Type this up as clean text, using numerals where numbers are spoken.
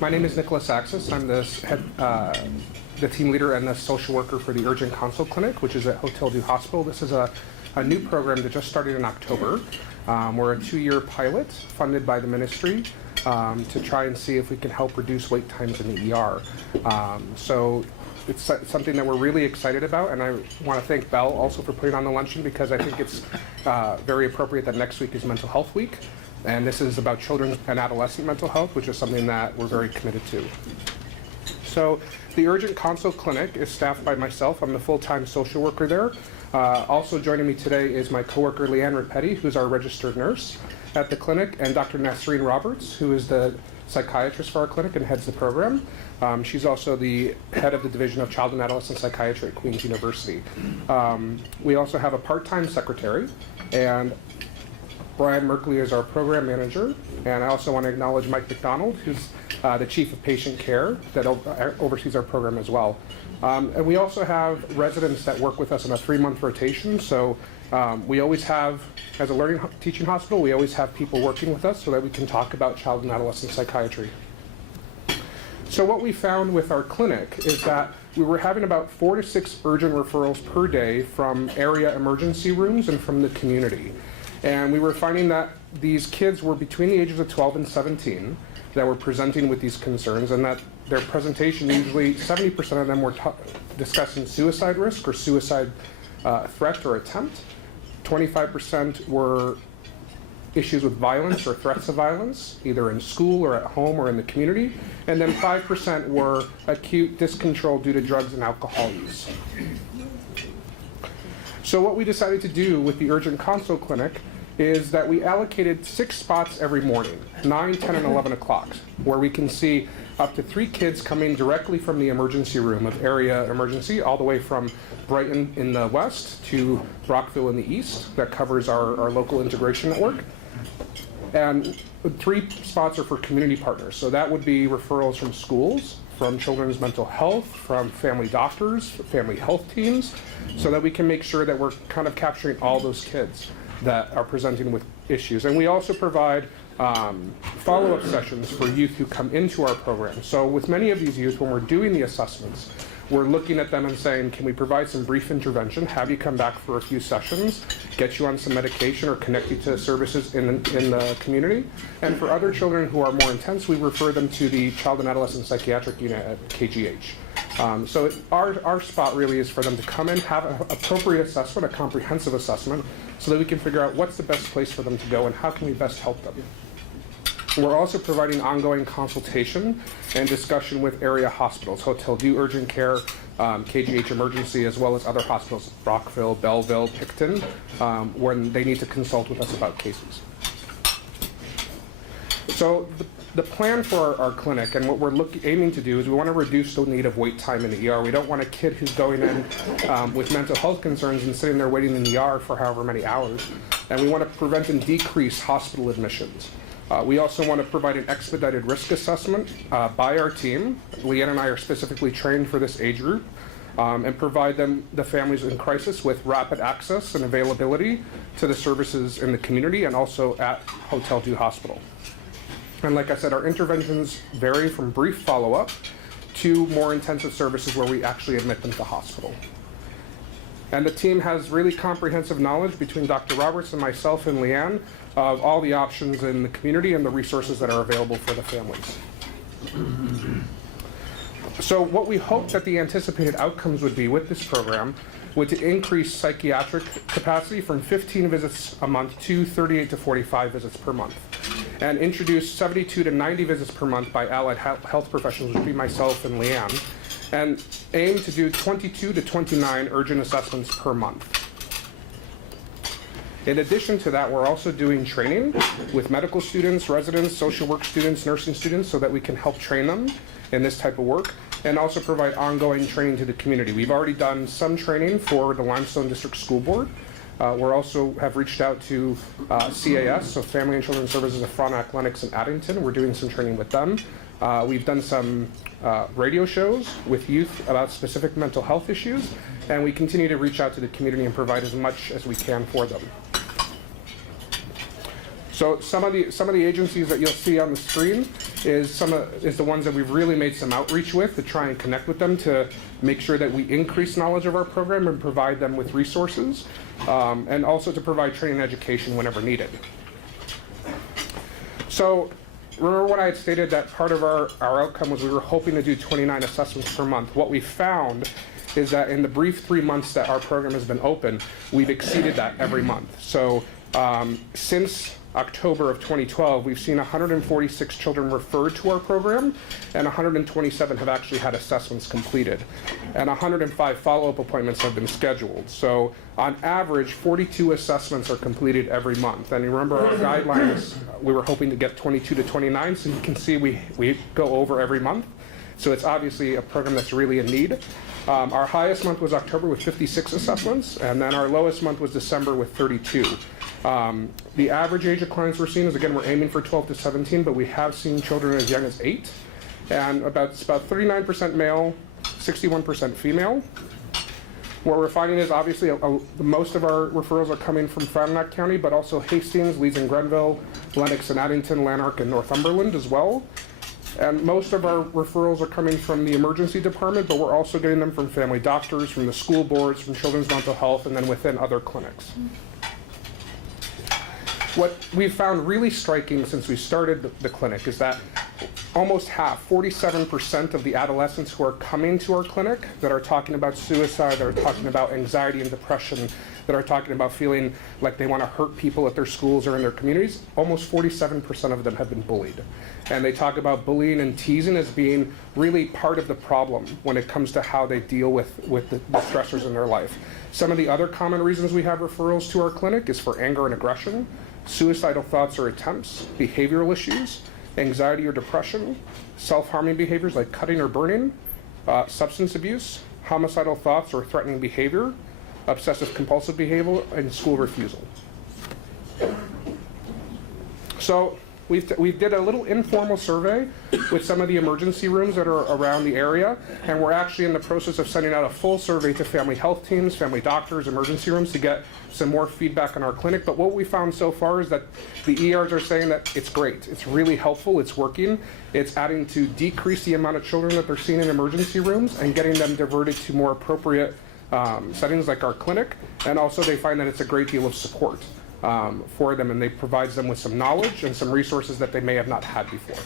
My name is Nicholas Axis. I'm the team leader and the social worker for the Urgent Consult Clinic, which is at Hotel Dieu Hospital. This is a new program that just started in October. We're a 2-year pilot funded by the ministry to try and see if we can help reduce wait times in the ER. So it's something that we're really excited about, and I want to thank Belle also for putting on the luncheon, because I think it's very appropriate that next week is Mental Health Week, and this is about children and adolescent mental health, which is something that we're very committed to. So the Urgent Consult Clinic is staffed by myself. I'm the full-time social worker there. Also joining me today is my coworker Leanne Rapetti, who's our registered nurse at the clinic, and Dr. Nasreen Roberts, who is the psychiatrist for our clinic and heads the program. She's also the head of the Division of Child and Adolescent Psychiatry at Queen's University. We also have a part-time secretary, and Brian Merkley is our program manager. And I also want to acknowledge Mike McDonald, who's the chief of patient care that oversees our program as well. And we also have residents that work with us in a 3-month rotation. So we always have, as a learning teaching hospital, we always have people working with us so that we can talk about child and adolescent psychiatry. So what we found with our clinic is that we were having about 4 to 6 urgent referrals per day from area emergency rooms and from the community. And we were finding that these kids were between the ages of 12 and 17 that were presenting with these concerns, and that their presentation, usually 70% of them were discussing suicide risk or suicide threat or attempt. 25% were issues with violence or threats of violence, either in school or at home or in the community. And then 5% were acute discontrol due to drugs and alcohol use. So what we decided to do with the Urgent Consult Clinic is that we allocated 6 spots every morning, 9, 10, and 11 o'clock, where we can see up to 3 kids coming directly from the emergency room of area emergency, all the way from Brighton in the west to Brockville in the east. That covers our local integration network. And 3 spots are for community partners. So that would be referrals from schools, from children's mental health, from family doctors, family health teams, so that we can make sure that we're kind of capturing all those kids that are presenting with issues. And we also provide follow-up sessions for youth who come into our program. So with many of these youth, when we're doing the assessments, we're looking at them and saying, can we provide some brief intervention, have you come back for a few sessions, get you on some medication, or connect you to services in the community? And for other children who are more intense, we refer them to the Child and Adolescent Psychiatric Unit at KGH. So our spot really is for them to come in, have an appropriate assessment, a comprehensive assessment, so that we can figure out what's the best place for them to go and how can we best help them. We're also providing ongoing consultation and discussion with area hospitals, Hotel Dieu Urgent Care, KGH Emergency, as well as other hospitals, Brockville, Belleville, Picton, when they need to consult with us about cases. So the plan for our clinic and what we're aiming to do is we want to reduce the need of wait time in the ER. We don't want a kid who's going in with mental health concerns and sitting there waiting in the ER for however many hours. And we want to prevent and decrease hospital admissions. We also want to provide an expedited risk assessment by our team. Leanne and I are specifically trained for this age group, and provide the families in crisis with rapid access and availability to the services in the community and also at Hotel Dieu Hospital. And like I said, our interventions vary from brief follow-up to more intensive services where we actually admit them to hospital. And the team has really comprehensive knowledge between Dr. Roberts and myself and Leanne of all the options in the community and the resources that are available for the families. So what we hope that the anticipated outcomes would be with this program would to increase psychiatric capacity from 15 visits a month to 38 to 45 visits per month, and introduce 72 to 90 visits per month by allied health professionals, which would be myself and Leanne, and aim to do 22 to 29 urgent assessments per month. In addition to that, we're also doing training with medical students, residents, social work students, nursing students, so that we can help train them in this type of work, and also provide ongoing training to the community. We've already done some training for the Limestone District School Board. We also have reached out to CAS, so Family and Children's Services of Frontenac, Lennox, and Addington. We're doing some training with them. We've done some radio shows with youth about specific mental health issues, and we continue to reach out to the community and provide as much as we can for them. So some of the agencies that you'll see on the screen is the ones that we've really made some outreach with to try and connect with them to make sure that we increase knowledge of our program and provide them with resources, and also to provide training and education whenever needed. So remember when I had stated that part of our outcome was we were hoping to do 29 assessments per month. What we found is that in the brief 3 months that our program has been open, we've exceeded that every month. So since October of 2012, we've seen 146 children referred to our program, and 127 have actually had assessments completed. And 105 follow-up appointments have been scheduled. So on average, 42 assessments are completed every month. And you remember our guidelines, we were hoping to get 22 to 29, so you can see we go over every month. So it's obviously a program that's really in need. Our highest month was October with 56 assessments, and then our lowest month was December with 32. The average age of clients we're seeing is, again, we're aiming for 12 to 17, but we have seen children as young as 8, and about 39% male, 61% female. What we're finding is obviously most of our referrals are coming from Frontenac County, but also Hastings, Leeds and Grenville, Lennox and Addington, Lanark and Northumberland as well. And most of our referrals are coming from the emergency department, but we're also getting them from family doctors, from the school boards, from children's mental health, and then within other clinics. What we've found really striking since we started the clinic is that almost half, 47% of the adolescents who are coming to our clinic that are talking about suicide, that are talking about anxiety and depression, that are talking about feeling like they want to hurt people at their schools or in their communities, almost 47% of them have been bullied. And they talk about bullying and teasing as being really part of the problem when it comes to how they deal with the stressors in their life. Some of the other common reasons we have referrals to our clinic is for anger and aggression, suicidal thoughts or attempts, behavioral issues, anxiety or depression, self-harming behaviors like cutting or burning, substance abuse, homicidal thoughts or threatening behavior, obsessive compulsive behavior, and school refusal. So we did a little informal survey with some of the emergency rooms that are around the area, and we're actually in the process of sending out a full survey to family health teams, family doctors, emergency rooms to get some more feedback on our clinic. But what we found so far is that the ERs are saying that it's great, it's really helpful, it's working, it's adding to decrease the amount of children that they're seeing in emergency rooms and getting them diverted to more appropriate settings like our clinic, and also they find that it's a great deal of support for them, and they provides them with some knowledge and some resources that they may have not had before.